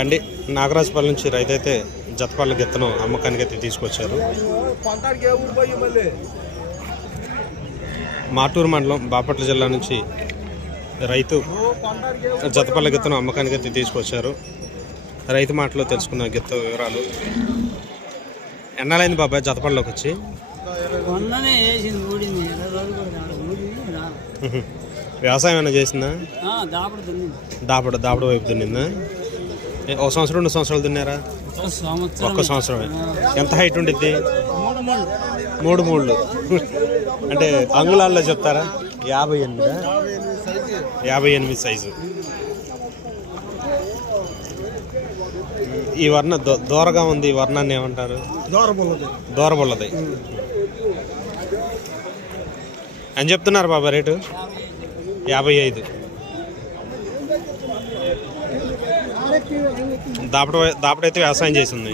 అండి నాగరాజపల్లి నుంచి రైతు అయితే జతపళ్ళ గిత్తను అమ్మకానికి అయితే తీసుకొచ్చారు. మాటూరు మండలం బాపట్ల జిల్లా నుంచి రైతు జతపల్ల గిత్తను అమ్మకానికి అయితే తీసుకొచ్చారు. రైతు మాటలో తెలుసుకున్న గిత్త వివరాలు. ఎన్నాలైంది బాబాయ్ జతపల్లోకి వచ్చి? వ్యవసాయం ఏమైనా చేసిందా? ఆ, దాపడు దున్నింది. దాపడ వైపు దున్నిందా? ఒక సంవత్సరం రెండు సంవత్సరాలు దున్నారా? ఒక సంవత్సరం. ఒక్క సంవత్సరమే. ఎంత హైట్ ఉండిద్ది? మూడు మూడు అంటే అంగుళాల్లో చెప్తారా? యాభై ఎనిమిదా? యాభై ఎనిమిది సైజు. ఈ వర్ణ దూ- దూరగా ఉంది ఈ వర్ణాన్ని ఏమంటారు? దూరబుల్లది. అని చెప్తున్నారు బాబా రేటు? యాభై ఐదు. దాపడ దాపడైతే వ్యవసాయం చేసింది.